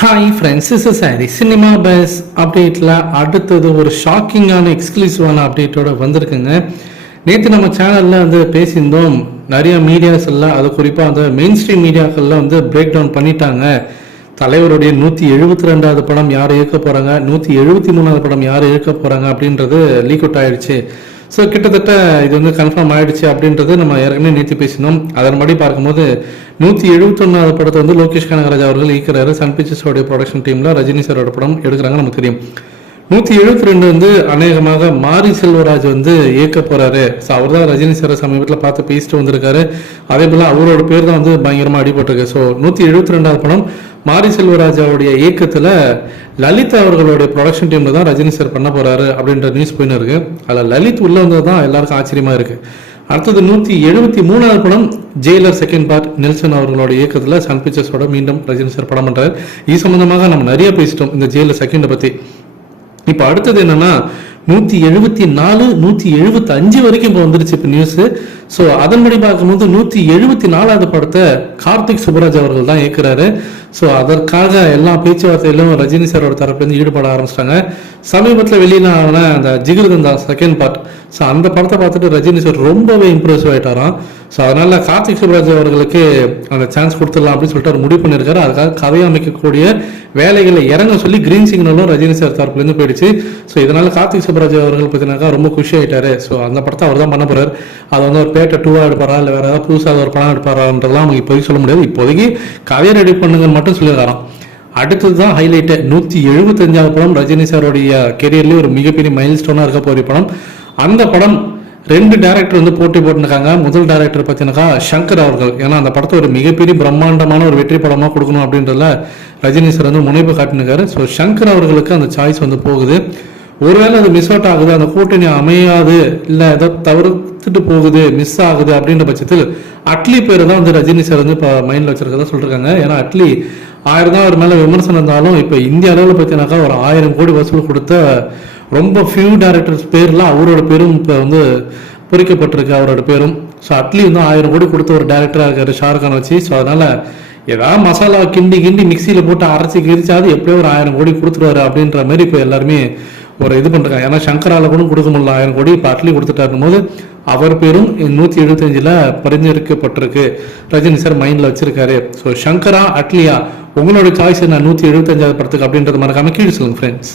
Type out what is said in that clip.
Hi friends is சாரி cinema பேஸ் அப்டேட்டில் அடுத்தது ஒரு ஷாக்கிங்கான எக்ஸ்க்ளூசிவான அப்டேட்டோட வந்திருக்குங்க. நேற்று நம்ம சேனலில் வந்து பேசியிருந்தோம். நிறைய மீடியாஸ் எல்லாம் அது குறிப்பாக அந்த மெயின் ஸ்ட்ரீம் மீடியாக்கள்ல வந்து பிரேக் டவுன் பண்ணிட்டாங்க. தலைவருடைய நூற்றி எழுபத்தி ரெண்டாவது படம் யார் இயக்க போகிறாங்க நூற்றி எழுபத்தி மூணாவது படம் யார் இயக்க போகிறாங்க அப்படின்றது லீக் அவுட் ஆயிடுச்சு ஸோ கிட்டத்தட்ட இது வந்து கன்ஃபார்ம் ஆயிடுச்சு அப்படின்றது நம்ம ஏற்கனவே நேற்று பேசினோம். அதன்படி பார்க்கும்போது நூற்றி எழுபத்தொன்னாவது படத்தை வந்து லோகேஷ் கனகராஜ் அவர்கள் ஈக்கிறாரு சன் பிக்சர்ஸோடைய ப்ரொடக்ஷன் டீமில் ரஜினி சாரோட படம் எடுக்கிறாங்க நமக்கு தெரியும். நூற்றி எழுபத்தி ரெண்டு வந்து அநேகமாக மாரி செல்வராஜ் வந்து இயக்க போறாரு. ஸோ அவர் தான் ரஜினி சாரை சமீபத்தில் பார்த்து பேசிட்டு வந்திருக்காரு. அதே போல் அவரோட பேர் தான் வந்து பயங்கரமாக அடிபட்டிருக்கு. ஸோ நூற்றி எழுபத்தி ரெண்டாவது படம் மாரி செல்வராஜாவுடைய இயக்கத்தில் லலித் அவர்களுடைய ப்ரொடக்ஷன் டீம்ல தான் ரஜினி சார் பண்ண போறாரு அப்படின்ற நியூஸ் போயின்னு இருக்கு. அதில் லலித் உள்ள வந்தது தான் எல்லாருக்கும் ஆச்சரியமா இருக்கு. அடுத்தது நூற்றி எழுபத்தி மூணாவது படம் ஜெயிலர் செகண்ட் பார்ட் நெல்சன் அவர்களோட இயக்கத்தில் சன் பிக்சர்ஸோட மீண்டும் ரஜினி சார் படம் பண்றாரு. இது சம்பந்தமாக நம்ம நிறைய பேசிட்டோம் இந்த ஜெயிலர் செகண்டை பத்தி. இப்போ அடுத்தது என்னன்னா நூற்றி எழுபத்தி நாலு நூற்றி எழுபத்தி அஞ்சு வரைக்கும் இப்போ வந்துருச்சு இப்போ நியூஸு ஸோ அதன்படி பார்க்கும்போது நூற்றி எழுபத்தி நாலாவது படத்தை கார்த்திக் சுப்ராஜ் அவர்கள் தான் இயக்குறாரு. ஸோ அதற்காக எல்லா பேச்சுவார்த்தையிலும் ரஜினி சாரோட தரப்புலேருந்து ஈடுபட ஆரம்பிச்சிட்டாங்க. சமீபத்தில் வெளியிலான அந்த ஜிகிருதந்தா செகண்ட் பார்ட் ஸோ அந்த படத்தை பார்த்துட்டு ரஜினி சார் ரொம்பவே இம்ப்ரெஸ் ஆகிட்டாராம் ஸோ அதனால கார்த்திக் சுப்ராஜ் அவர்களுக்கு அந்த சான்ஸ் கொடுத்துடலாம் அப்படின்னு சொல்லிட்டு அவர் முடிவு பண்ணியிருக்காரு. அதுக்காக கதை அமைக்கக்கூடிய வேலைகளை இறங்க சொல்லி கிரீன் சிக்னலும் ரஜினி சார் தரப்புலேருந்து போயிடுச்சு. ஸோ இதனால கார்த்திக் சுப்ராஜ் அவர்கள் பார்த்தீங்கன்னாக்கா ரொம்ப குஷி ஆகிட்டாரு ஸோ அந்த படத்தை அவர் தான் பண்ண போறாரு. அதை வந்து ஒரு பேட்டை டூவாக எடுப்பாரா? இல்லை வேற ஏதாவது புதுசாக ஒரு படம் எடுப்பாரான்றதெல்லாம் அவங்க இப்போதைக்கு சொல்ல முடியாது. இப்போதைக்கு கதையை ரெடி பண்ணுங்க மட்டும் சொல்லியிருக்காராம். அடுத்தது தான் ஹைலைட்டு நூற்றி எழுபத்தஞ்சாவது படம் ரஜினி சாருடைய கெரியர்லேயே ஒரு மிகப்பெரிய மைல் ஸ்டோனாக இருக்க போகிற படம். அந்த படம் ரெண்டு டேரக்டர் வந்து போட்டி போட்டுருக்காங்க. முதல் டேரக்டர் பார்த்தீங்கன்னாக்கா சங்கர் அவர்கள். ஏன்னா அந்த படத்தை ஒரு மிகப்பெரிய பிரம்மாண்டமான ஒரு வெற்றி படமாக கொடுக்கணும் அப்படின்றதுல ரஜினி சார் வந்து முனைப்பு காட்டினுக்காரு ஸோ சங்கர் அவர்களுக்கு அந்த சாய்ஸ் வந்து போகுது. ஒருவேளை அது மிஸ் அவுட் ஆகுது அந்த கூட்டணி அமையாது இல்லை ஏதோ தவிர்த்துட்டு போகுது மிஸ் ஆகுது அப்படின்ற பட்சத்தில் அட்லி பேர் தான் வந்து ரஜினி சார் வந்து இப்போ மைண்டில் வச்சிருக்கதா சொல்லிருக்காங்க. ஏன்னா அட்லி ஆயிரம் தான் அவர் மேலே விமர்சனம் இருந்தாலும் இப்போ இந்திய அளவில் பார்த்தீங்கன்னாக்கா ஒரு ஆயிரம் கோடி வசூல் கொடுத்த ரொம்ப ஃபியூ டேரக்டர்ஸ் பேரில் அவரோட பேரும் இப்போ வந்து பொறிக்கப்பட்டிருக்கு அவரோட பேரும். ஸோ அட்லி வந்து ஆயிரம் கோடி கொடுத்த ஒரு டேரக்டராக இருக்காரு ஷாருக்கான் வச்சு. ஸோ அதனால் ஏதாவது மசாலா கிண்டி கிண்டி மிக்சியில் போட்டு அரைச்சி கிரிச்சாது எப்படியோ ஒரு ஆயிரம் கோடி கொடுத்துருவாரு அப்படின்ற மாதிரி இப்போ எல்லாருமே ஒரு இது பண்ணுறாங்க ஏன்னா சங்கரால கூட கொடுக்க முடியல ஆயிரம் கோடி இப்போ அட்லி கொடுத்துட்டாருக்கும் போது அவர் பேரும் நூற்றி எழுபத்தஞ்சில் பரிந்துரைக்கப்பட்டிருக்கு. ரஜினி சார் மைண்டில் வச்சிருக்காரு. ஸோ சங்கரா அட்லியா உங்களோட சாய்ஸ் என்ன? நூற்றி எழுபத்தஞ்சாவது படத்துக்கு அப்படின்றது மறக்காமல் கீழே சொல்லுங்க ஃப்ரெண்ட்ஸ்